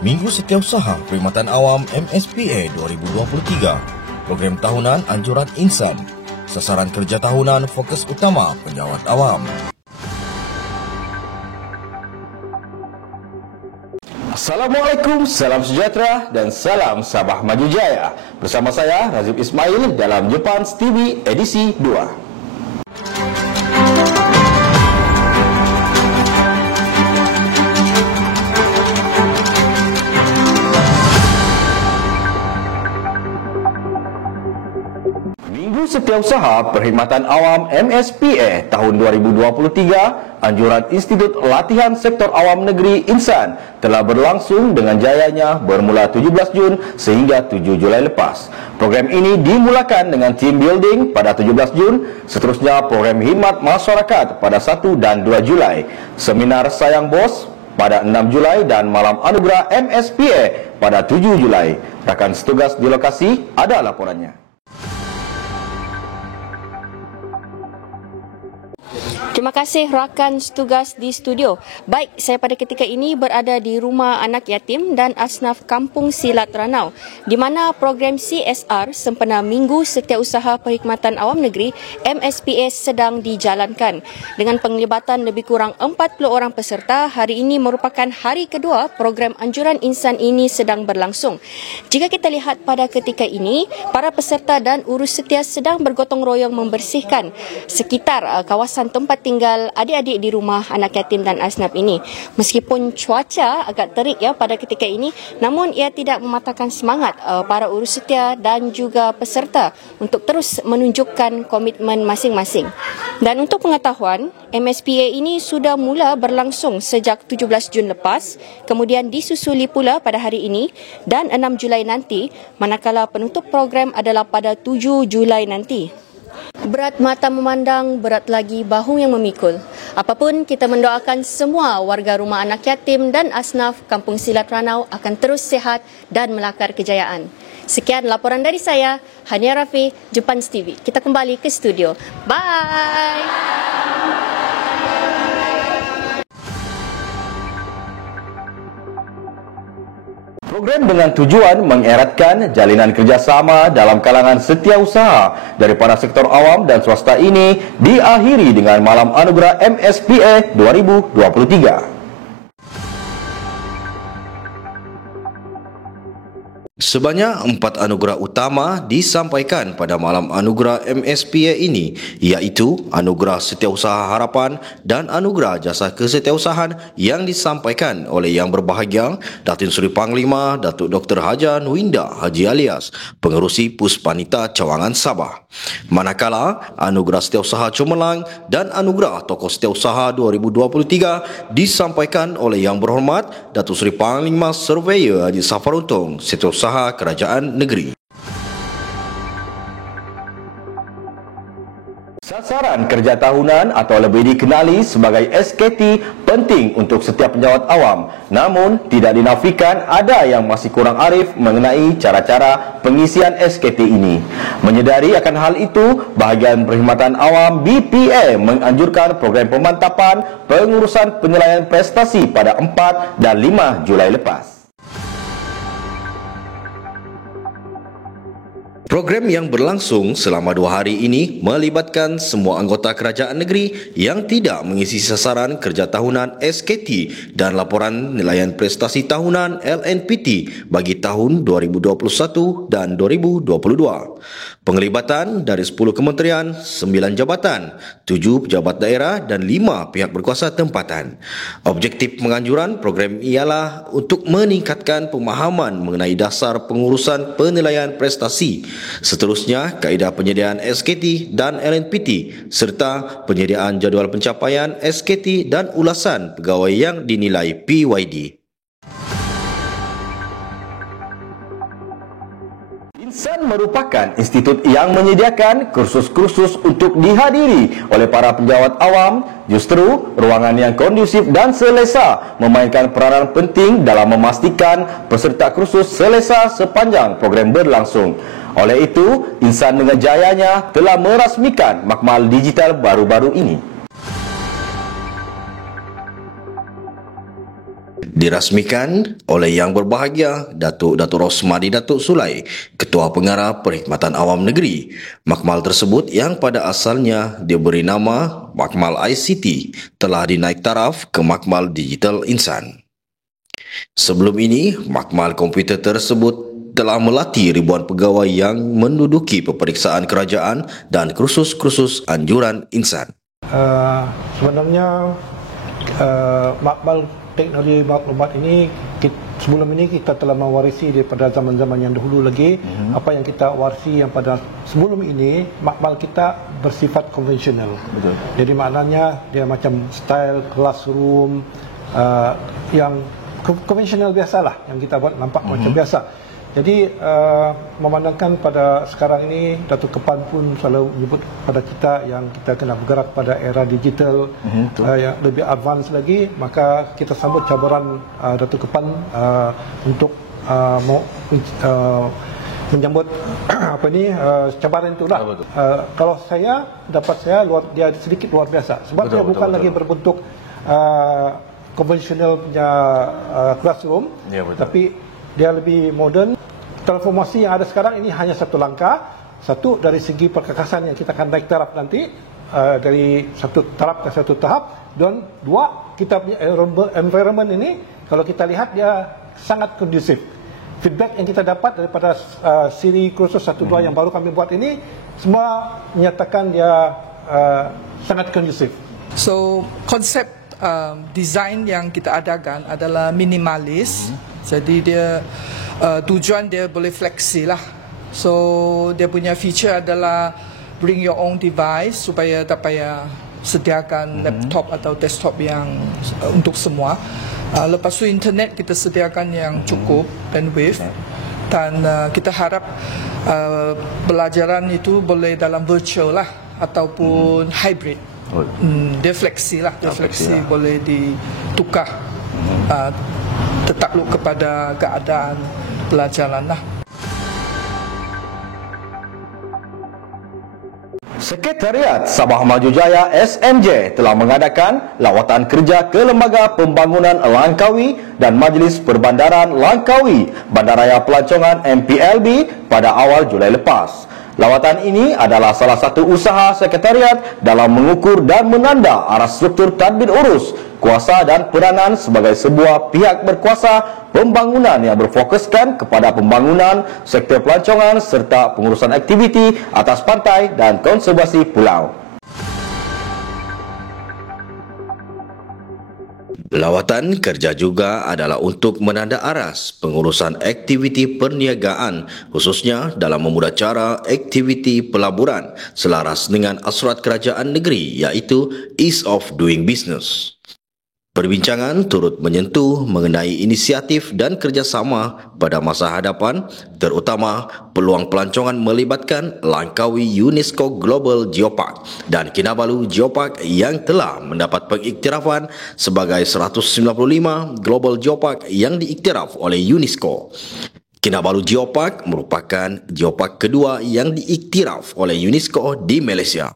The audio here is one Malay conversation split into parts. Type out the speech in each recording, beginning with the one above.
Minggu Setiausaha Perkhidmatan Awam MSPA 2023, program tahunan anjuran insan, sasaran kerja tahunan fokus utama penjawat awam. Assalamualaikum, salam sejahtera dan salam Sabah Maju Jaya. Bersama saya Razif Ismail dalam Jepans TV edisi 2. Minggu Setiausaha Perkhidmatan Awam MSPA tahun 2023, anjuran Institut Latihan Sektor Awam Negeri Insan telah berlangsung dengan jayanya bermula 17 Jun sehingga 7 Julai lepas. Program ini dimulakan dengan team building pada 17 Jun, seterusnya program khidmat masyarakat pada 1 dan 2 Julai, seminar Sayang Bos pada 6 Julai dan malam anugerah MSPA pada 7 Julai. Rakan setugas di lokasi ada laporannya. Terima kasih rakan setugas di studio. Baik, saya pada ketika ini berada di Rumah Anak Yatim dan Asnaf Kampung Silat Ranau, di mana program CSR sempena Minggu Setiausaha Perkhidmatan Awam Negeri MSPA sedang dijalankan. Dengan penglibatan lebih kurang 40 orang peserta, hari ini merupakan hari kedua program anjuran insan ini sedang berlangsung. Jika kita lihat pada ketika ini, para peserta dan urus setia sedang bergotong royong membersihkan sekitar kawasan tempat tinggal adik-adik di Rumah Anak Yatim dan Asnaf ini. Meskipun cuaca agak terik pada ketika ini, namun ia tidak mematahkan semangat para urus setia dan juga peserta untuk terus menunjukkan komitmen masing-masing. Dan untuk pengetahuan, MSPA ini sudah mula berlangsung sejak 17 Jun lepas, kemudian disusuli pula pada hari ini dan 6 Julai nanti, manakala penutup program adalah pada 7 Julai nanti. Berat mata memandang, berat lagi bahu yang memikul. Apapun, kita mendoakan semua warga Rumah Anak Yatim dan Asnaf Kampung Silat Ranau akan terus sihat dan melakar kejayaan. Sekian laporan dari saya, Hania Rafi, Jepans TV. Kita kembali ke studio. Bye! Program dengan tujuan mengeratkan jalinan kerjasama dalam kalangan setiausaha dari para sektor awam dan swasta ini diakhiri dengan malam anugerah MSPA 2023. Sebanyak 4 anugerah utama disampaikan pada malam anugerah MSPA ini, iaitu Anugerah Setiausaha Harapan dan Anugerah Jasa Kesetiausahaan yang disampaikan oleh Yang Berbahagia Datin Seri Panglima Datuk Dr. Haja Nuinda Haji Alias, Pengerusi Puspanita Cawangan Sabah. Manakala Anugerah Setiausaha Cemerlang dan Anugerah Tokoh Setiausaha 2023 disampaikan oleh Yang Berhormat Datuk Seri Panglima Surveyor Haji Safaruntung, Setiausaha Kerajaan Negeri. Sasaran kerja tahunan atau lebih dikenali sebagai SKT penting untuk setiap penjawat awam. Namun, tidak dinafikan ada yang masih kurang arif mengenai cara-cara pengisian SKT ini. Menyedari akan hal itu, Bahagian Perkhidmatan Awam BPA menganjurkan program pemantapan pengurusan penilaian prestasi pada 4 dan 5 Julai lepas. Program yang berlangsung selama 2 hari ini melibatkan semua anggota kerajaan negeri yang tidak mengisi sasaran kerja tahunan SKT dan laporan nilaian prestasi tahunan LNPT bagi tahun 2021 dan 2022. Penglibatan dari 10 kementerian, 9 jabatan, 7 pejabat daerah dan 5 pihak berkuasa tempatan. Objektif penganjuran program ialah untuk meningkatkan pemahaman mengenai dasar pengurusan penilaian prestasi. Seterusnya, kaedah penyediaan SKT dan LNPT serta penyediaan jadual pencapaian SKT dan ulasan pegawai yang dinilai PYD. Insan merupakan institut yang menyediakan kursus-kursus untuk dihadiri oleh para penjawat awam. Justru, ruangan yang kondusif dan selesa memainkan peranan penting dalam memastikan peserta kursus selesa sepanjang program berlangsung. Oleh itu, Insan dengan jayanya telah merasmikan makmal digital baru-baru ini. Dirasmikan oleh Yang Berbahagia Datuk Rosmadi Datuk Sulai, Ketua Pengarah Perkhidmatan Awam Negeri. Makmal tersebut yang pada asalnya diberi nama Makmal ICT telah dinaik taraf ke Makmal Digital Insan. Sebelum ini, makmal komputer tersebut telah melatih ribuan pegawai yang menduduki peperiksaan kerajaan dan kursus-kursus anjuran insan. Sebenarnya makmal teknologi maklumat ini sebelum ini kita telah mewarisi daripada zaman-zaman yang dahulu lagi. Apa yang kita warisi yang pada sebelum ini, makmal kita bersifat konvensional. Betul. Jadi maknanya dia macam style classroom yang konvensional biasalah, yang kita buat nampak macam biasa. Jadi memandangkan pada sekarang ini, Datuk Kepan pun selalu menyebut pada kita yang kita kena bergerak pada era digital yang lebih advance lagi, maka kita sambut cabaran Datuk Kepan untuk menyambut cabaran itulah. Kalau saya dia sedikit luar biasa sebab dia bukan lagi berbentuk konvensional punya classroom, tapi dia lebih moden. Transformasi yang ada sekarang ini hanya satu langkah. Satu, dari segi perkakasan yang kita akan naik taraf nanti, dari satu tahap ke satu tahap. Dan dua, kita punya environment ini, kalau kita lihat dia sangat kondusif. Feedback yang kita dapat daripada siri kursus 1-2 yang baru kami buat ini, semua menyatakan dia sangat kondusif. So, konsep design yang kita adakan adalah minimalis. Jadi dia tujuan dia boleh fleksi lah. So dia punya feature adalah bring your own device supaya tak payah sediakan laptop atau desktop yang untuk semua. Lepas tu internet kita sediakan yang cukup bandwidth, dan kita harap pelajaran itu boleh dalam virtual lah ataupun hybrid. Dia fleksi lah, boleh ditukar tertakluk kepada keadaan pelajaran lah. Sekretariat Sabah Maju Jaya SMJ telah mengadakan lawatan kerja ke Lembaga Pembangunan Langkawi dan Majlis Perbandaran Langkawi, Bandaraya Pelancongan MPLB pada awal Julai lepas. Lawatan ini adalah salah satu usaha sekretariat dalam mengukur dan menanda arah struktur tadbir urus, kuasa dan peranan sebagai sebuah pihak berkuasa pembangunan yang berfokuskan kepada pembangunan sektor pelancongan serta pengurusan aktiviti atas pantai dan konservasi pulau. Lawatan kerja juga adalah untuk menanda aras pengurusan aktiviti perniagaan, khususnya dalam memudah cara aktiviti pelaburan selaras dengan asrat kerajaan negeri, iaitu Ease of Doing Business. Perbincangan turut menyentuh mengenai inisiatif dan kerjasama pada masa hadapan, terutama peluang pelancongan melibatkan Langkawi UNESCO Global Geopark dan Kinabalu Geopark yang telah mendapat pengiktirafan sebagai 195 Global Geopark yang diiktiraf oleh UNESCO. Kinabalu Geopark merupakan geopark kedua yang diiktiraf oleh UNESCO di Malaysia.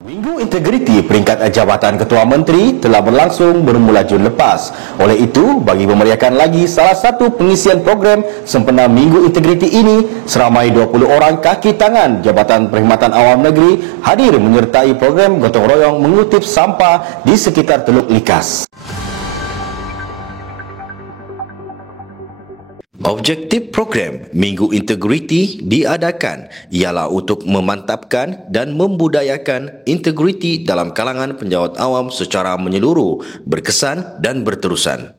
Minggu Integriti peringkat Jabatan Ketua Menteri telah berlangsung bermula Jun lepas. Oleh itu, bagi memeriahkan lagi salah satu pengisian program sempena Minggu Integriti ini, seramai 20 orang kaki tangan Jabatan Perkhidmatan Awam Negeri hadir menyertai program gotong royong mengutip sampah di sekitar Teluk Likas. Objektif program Minggu Integriti diadakan ialah untuk memantapkan dan membudayakan integriti dalam kalangan penjawat awam secara menyeluruh, berkesan dan berterusan,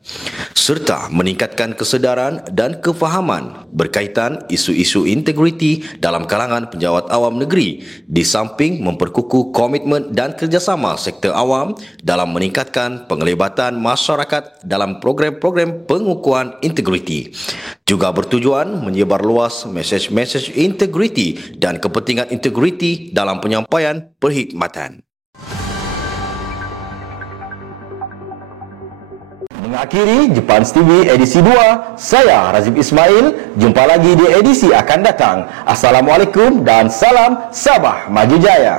serta meningkatkan kesedaran dan kefahaman berkaitan isu-isu integriti dalam kalangan penjawat awam negeri, di samping memperkukuh komitmen dan kerjasama sektor awam dalam meningkatkan penglibatan masyarakat dalam program-program pengukuhan integriti. Juga bertujuan menyebarluas mesej-mesej integriti dan kepentingan integriti dalam penyampaian perkhidmatan. Mengakhiri Jepun TV edisi 2, saya Razif Ismail. Jumpa lagi di edisi akan datang. Assalamualaikum dan salam Sabah Maju Jaya.